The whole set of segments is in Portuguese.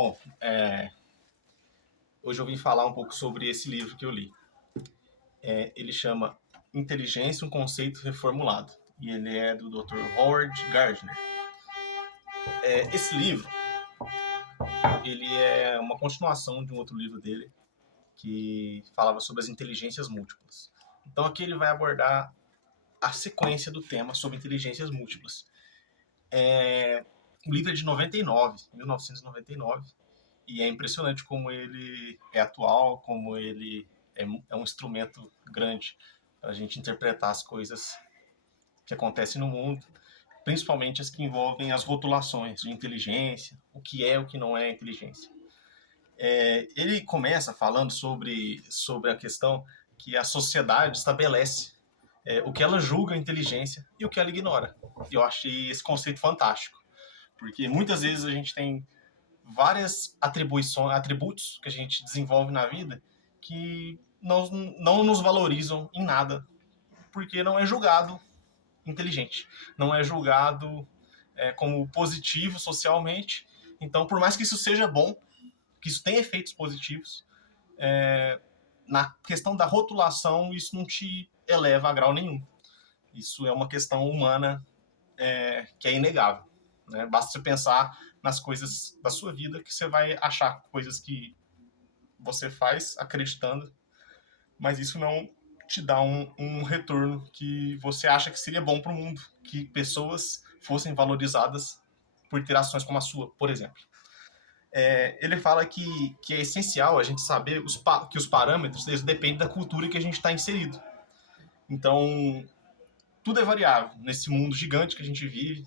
Bom, hoje eu vim falar um pouco sobre esse livro que eu li. Ele chama Inteligência, um Conceito Reformulado. E ele é do Dr. Howard Gardner. Esse livro, ele é uma continuação de um outro livro dele, que falava sobre as inteligências múltiplas. Então aqui ele vai abordar a sequência do tema sobre inteligências múltiplas. O livro é de 1999, e é impressionante como ele é atual, como ele é um instrumento grande para a gente interpretar as coisas que acontecem no mundo, principalmente as que envolvem as rotulações de inteligência, o que é e o que não é inteligência. Ele começa falando sobre a questão que a sociedade estabelece o que ela julga inteligência e o que ela ignora. E eu achei esse conceito fantástico, porque muitas vezes a gente tem várias atributos que a gente desenvolve na vida que não nos valorizam em nada, porque não é julgado inteligente, não é julgado como positivo socialmente. Então, por mais que isso seja bom, que isso tenha efeitos positivos, na questão da rotulação, isso não te eleva a grau nenhum. Isso é uma questão humana que é inegável, né? Basta você pensar nas coisas da sua vida que você vai achar coisas que você faz acreditando, mas isso não te dá um retorno que você acha que seria bom para o mundo, que pessoas fossem valorizadas por ter ações como a sua, por exemplo. Ele fala que é essencial a gente saber que os parâmetros eles dependem da cultura que a gente está inserido. Então, tudo é variável nesse mundo gigante que a gente vive,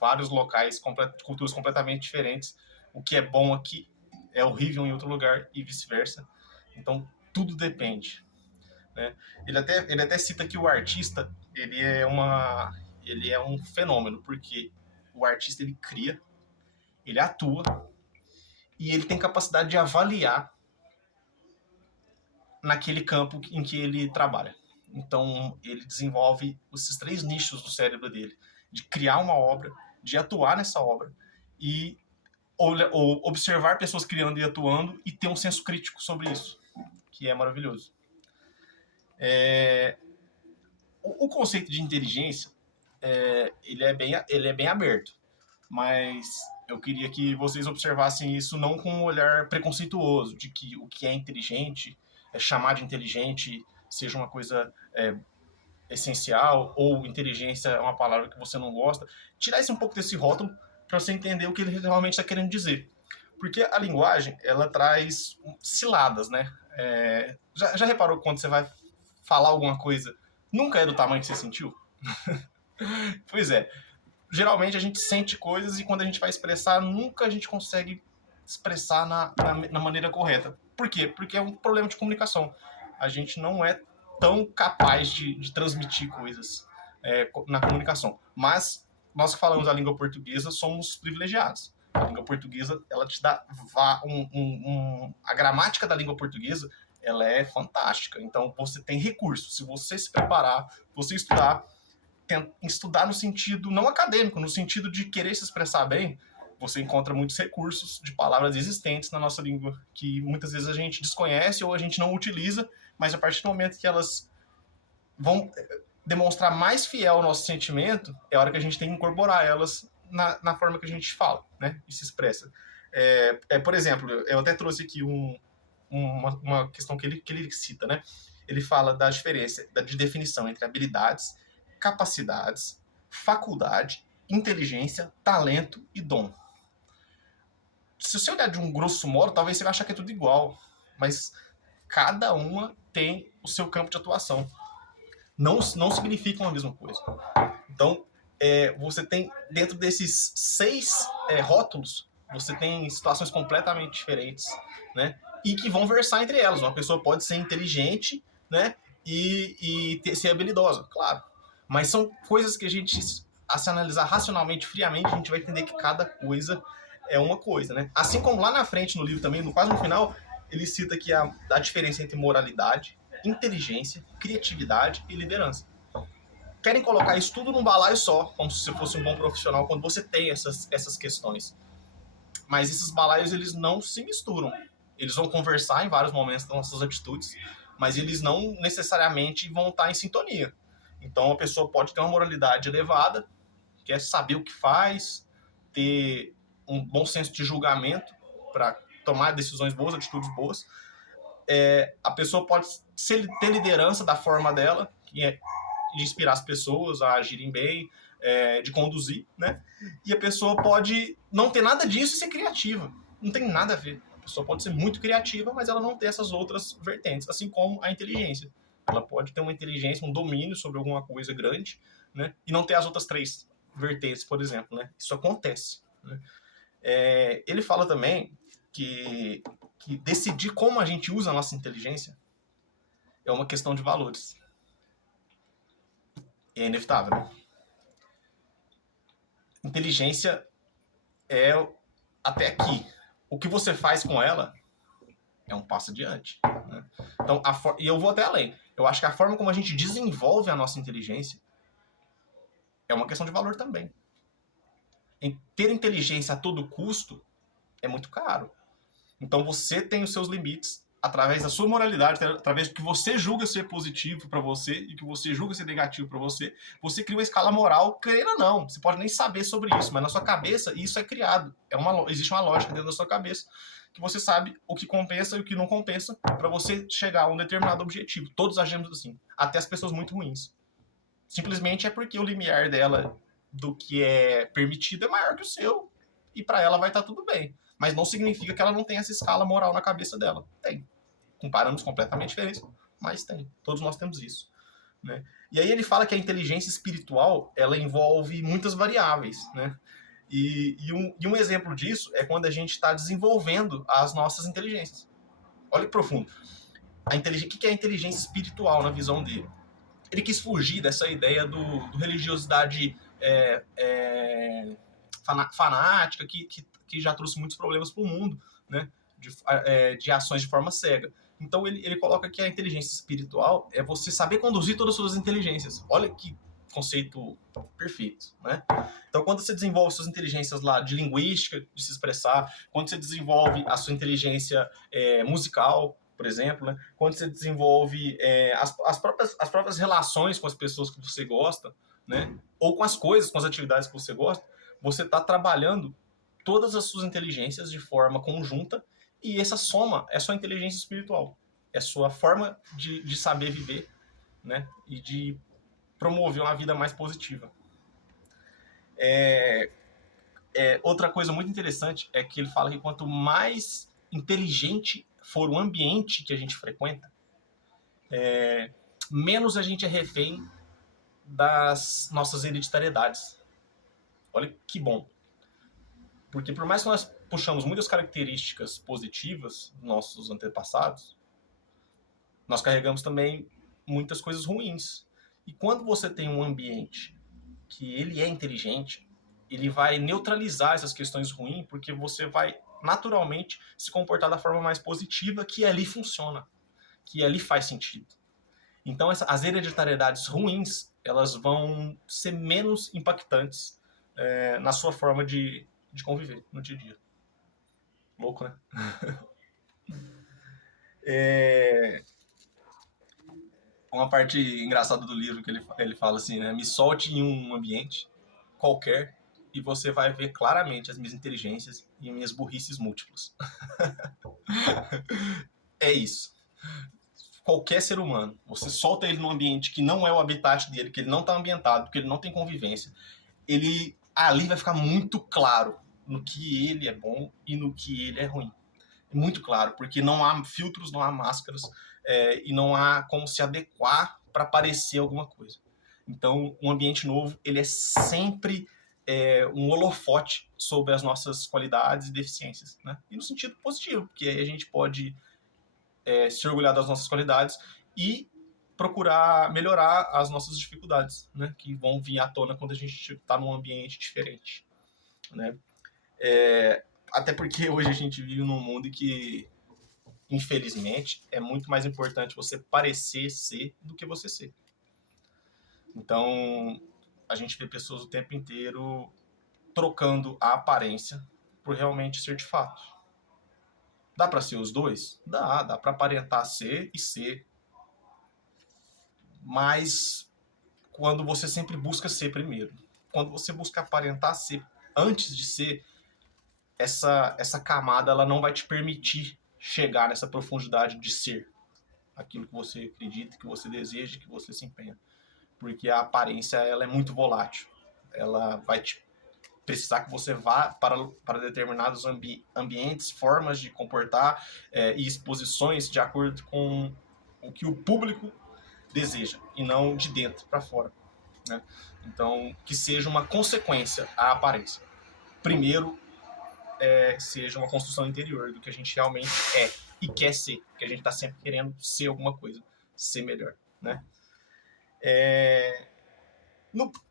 vários locais, culturas completamente diferentes. O que é bom aqui é horrível em outro lugar e vice-versa. Então, tudo depende, né? Ele até cita que o artista ele é um fenômeno, porque o artista ele cria, ele atua e ele tem capacidade de avaliar naquele campo em que ele trabalha. Então, ele desenvolve esses 3 nichos do cérebro dele, de criar uma obra, de atuar nessa obra e ou observar pessoas criando e atuando e ter um senso crítico sobre isso, que é maravilhoso. O conceito de inteligência ele é bem aberto, mas eu queria que vocês observassem isso não com um olhar preconceituoso, de que o que é inteligente, chamar de inteligente seja uma coisa essencial, ou inteligência é uma palavra que você não gosta. Tirar um pouco desse rótulo para você entender o que ele realmente está querendo dizer. Porque a linguagem, ela traz ciladas, né? Já reparou que quando você vai falar alguma coisa, nunca é do tamanho que você sentiu? Pois é. Geralmente a gente sente coisas e quando a gente vai expressar, nunca a gente consegue expressar na maneira correta. Por quê? Porque é um problema de comunicação. A gente não é tão capaz de transmitir coisas na comunicação. Mas nós que falamos a língua portuguesa somos privilegiados. A língua portuguesa, ela te dá a gramática da língua portuguesa, ela é fantástica. Então você tem recursos. Se você se preparar, você estudar no sentido não acadêmico, no sentido de querer se expressar bem, você encontra muitos recursos de palavras existentes na nossa língua que muitas vezes a gente desconhece ou a gente não utiliza, mas a partir do momento que elas vão demonstrar mais fiel ao nosso sentimento, é a hora que a gente tem que incorporar elas na forma que a gente fala, né, e se expressa. Por exemplo, eu até trouxe aqui uma questão que ele cita, né? Ele fala da diferença de definição entre habilidades, capacidades, faculdade, inteligência, talento e dom. Se você olhar de um grosso modo, talvez você vai achar que é tudo igual, mas cada uma tem o seu campo de atuação. Não significam a mesma coisa. Então, você tem, dentro desses 6 rótulos, você tem situações completamente diferentes, né? E que vão versar entre elas. Uma pessoa pode ser inteligente, né? E ser habilidosa, claro. Mas são coisas que a gente, a se analisar racionalmente, friamente, a gente vai entender que cada coisa é uma coisa, né? Assim como lá na frente no livro também, quase no final, ele cita que a diferença entre moralidade, inteligência, criatividade e liderança. Querem colocar isso tudo num balaio só, como se você fosse um bom profissional, quando você tem essas questões. Mas esses balaios, eles não se misturam. Eles vão conversar em vários momentos das nossas atitudes, mas eles não necessariamente vão estar em sintonia. Então, a pessoa pode ter uma moralidade elevada, quer saber o que faz, ter um bom senso de julgamento para tomar decisões boas, atitudes boas. A pessoa pode ter liderança da forma dela, que é de inspirar as pessoas a agirem bem, de conduzir, né? E a pessoa pode não ter nada disso e ser criativa. Não tem nada a ver. A pessoa pode ser muito criativa, mas ela não ter essas outras vertentes, assim como a inteligência. Ela pode ter uma inteligência, um domínio sobre alguma coisa grande, né? E não ter as outras 3 vertentes, por exemplo, né? Isso acontece, né? Ele fala também que decidir como a gente usa a nossa inteligência é uma questão de valores. É inevitável, né? Inteligência é até aqui. O que você faz com ela é um passo adiante, né? Então, e eu vou até além. Eu acho que a forma como a gente desenvolve a nossa inteligência é uma questão de valor também. Ter inteligência a todo custo é muito caro. Então você tem os seus limites através da sua moralidade, através do que você julga ser positivo para você e que você julga ser negativo para você. Você cria uma escala moral, querendo ou não. Você pode nem saber sobre isso, mas na sua cabeça isso é criado. Existe uma lógica dentro da sua cabeça que você sabe o que compensa e o que não compensa para você chegar a um determinado objetivo. Todos agimos assim, até as pessoas muito ruins. Simplesmente é porque o limiar dela do que é permitido é maior que o seu e para ela vai estar tudo bem. Mas não significa que ela não tenha essa escala moral na cabeça dela. Tem. Com parâmetros completamente diferentes, mas tem. Todos nós temos isso, né? E aí ele fala que a inteligência espiritual, ela envolve muitas variáveis, né? E um exemplo disso é quando a gente está desenvolvendo as nossas inteligências. Olha que profundo. O que é a inteligência espiritual na visão dele? Ele quis fugir dessa ideia do religiosidade fanática que já trouxe muitos problemas para o mundo, né? De ações de forma cega. Então ele coloca que a inteligência espiritual é você saber conduzir todas as suas inteligências. Olha que conceito perfeito, né? Então, quando você desenvolve suas inteligências lá de linguística, de se expressar, quando você desenvolve a sua inteligência musical, por exemplo, né? Quando você desenvolve as próprias relações com as pessoas que você gosta, né? Ou com as coisas, com as atividades que você gosta, você está trabalhando todas as suas inteligências de forma conjunta e essa soma é sua inteligência espiritual. É sua forma de saber viver, né? E de promover uma vida mais positiva. Outra coisa muito interessante é que ele fala que quanto mais inteligente for o ambiente que a gente frequenta, menos a gente é refém das nossas hereditariedades. Olha que bom. Porque por mais que nós puxamos muitas características positivas dos nossos antepassados, nós carregamos também muitas coisas ruins. E quando você tem um ambiente que ele é inteligente, ele vai neutralizar essas questões ruins, porque você vai naturalmente se comportar da forma mais positiva que ali funciona, que ali faz sentido. Então as hereditariedades ruins, elas vão ser menos impactantes na sua forma de conviver no dia a dia. Louco, né? Uma parte engraçada do livro que ele fala assim, né? Me solte em um ambiente qualquer e você vai ver claramente as minhas inteligências e minhas burrices múltiplas. É isso. Qualquer ser humano, você solta ele num ambiente que não é o habitat dele, que ele não está ambientado, que ele não tem convivência, ele ali vai ficar muito claro no que ele é bom e no que ele é ruim. Muito claro, porque não há filtros, não há máscaras e não há como se adequar para parecer alguma coisa. Então, um ambiente novo, ele é sempre um holofote sobre as nossas qualidades e deficiências, né? E no sentido positivo, porque aí a gente pode se orgulhar das nossas qualidades e procurar melhorar as nossas dificuldades, né? Que vão vir à tona quando a gente está num ambiente diferente, né? Até porque hoje a gente vive num mundo que, infelizmente, é muito mais importante você parecer ser do que você ser. Então, a gente vê pessoas o tempo inteiro trocando a aparência por realmente ser de fato. Dá para ser os dois? Dá para aparentar ser e ser. Mas quando você sempre busca ser primeiro. Quando você busca aparentar ser antes de ser, essa camada ela não vai te permitir chegar nessa profundidade de ser aquilo que você acredita, que você deseja, que você se empenha. Porque a aparência ela é muito volátil. Ela vai te precisar que você vá para determinados ambientes, formas de comportar e exposições de acordo com o que o público deseja e não de dentro para fora, né? Então, que seja uma consequência à aparência. Primeiro, seja uma construção interior do que a gente realmente é e quer ser, que a gente está sempre querendo ser alguma coisa, ser melhor, né?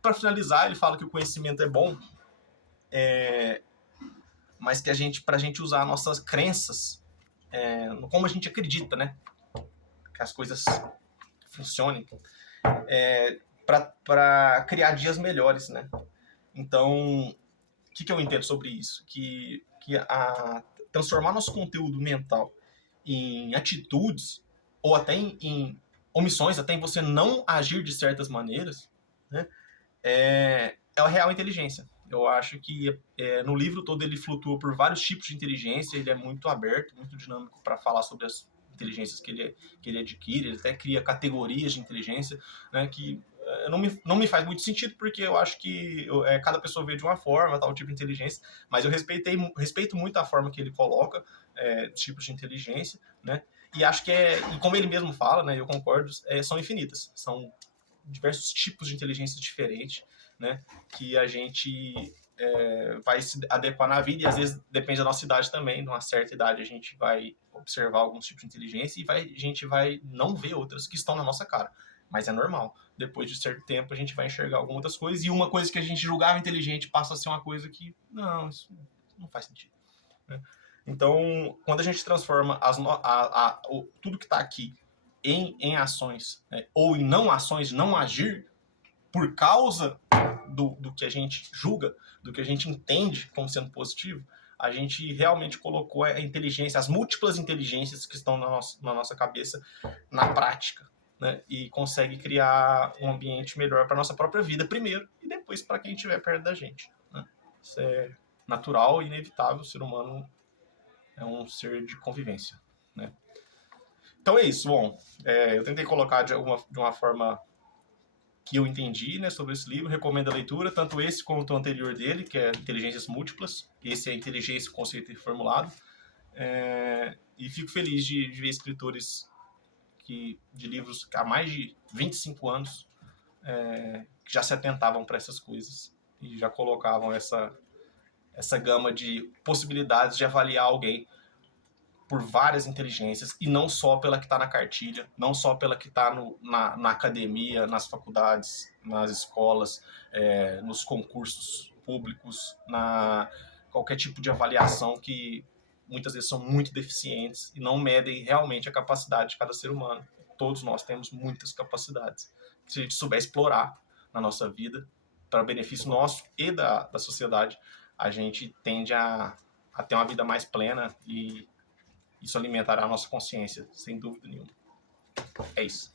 Para finalizar, ele fala que o conhecimento é bom, mas que pra gente usar nossas crenças, como a gente acredita, né? Que as coisas funcionem, para criar dias melhores, né? Então, o que eu entendo sobre isso? Que transformar nosso conteúdo mental em atitudes, ou até em omissões, até em você não agir de certas maneiras, né? É a real inteligência. Eu acho que no livro todo ele flutua por vários tipos de inteligência, ele é muito aberto, muito dinâmico para falar sobre as inteligências que ele adquire, ele até cria categorias de inteligência, né, que não me faz muito sentido, porque eu acho que cada pessoa vê de uma forma, tal tipo de inteligência, mas eu respeito muito a forma que ele coloca tipos de inteligência, né, e acho que e como ele mesmo fala, né, eu concordo, são infinitas, são diversos tipos de inteligência diferentes, né, que a gente vai se adequar na vida, e às vezes depende da nossa idade também. Numa certa idade a gente vai observar alguns tipos de inteligência e a gente vai não ver outras que estão na nossa cara, mas é normal. Depois de certo tempo a gente vai enxergar algumas outras coisas, e uma coisa que a gente julgava inteligente passa a ser uma coisa que não, isso não faz sentido, né? Então, quando a gente transforma tudo que está aqui em ações, ou em não ações, não agir por causa do que a gente julga, do que a gente entende como sendo positivo, a gente realmente colocou a inteligência, as múltiplas inteligências que estão na nossa cabeça na prática, né? E consegue criar um ambiente melhor para nossa própria vida primeiro, e depois para quem estiver perto da gente, né? Isso é natural e inevitável. O ser humano é um ser de convivência, né? Então é isso. Bom, eu tentei colocar de uma forma que eu entendi, né, sobre esse livro. Recomendo a leitura, tanto esse quanto o anterior dele, que é Inteligências Múltiplas. Esse é Inteligência, o Conceito Reformulado. E fico feliz de ver escritores de livros há mais de 25 anos que já se atentavam para essas coisas e já colocavam essa gama de possibilidades de avaliar alguém por várias inteligências, e não só pela que está na cartilha, não só pela que está na academia, nas faculdades, nas escolas, nos concursos públicos, qualquer tipo de avaliação que muitas vezes são muito deficientes e não medem realmente a capacidade de cada ser humano. Todos nós temos muitas capacidades. Se a gente souber explorar na nossa vida, para benefício nosso e da sociedade, a gente tende a ter uma vida mais plena, e isso alimentará a nossa consciência, sem dúvida nenhuma. É isso.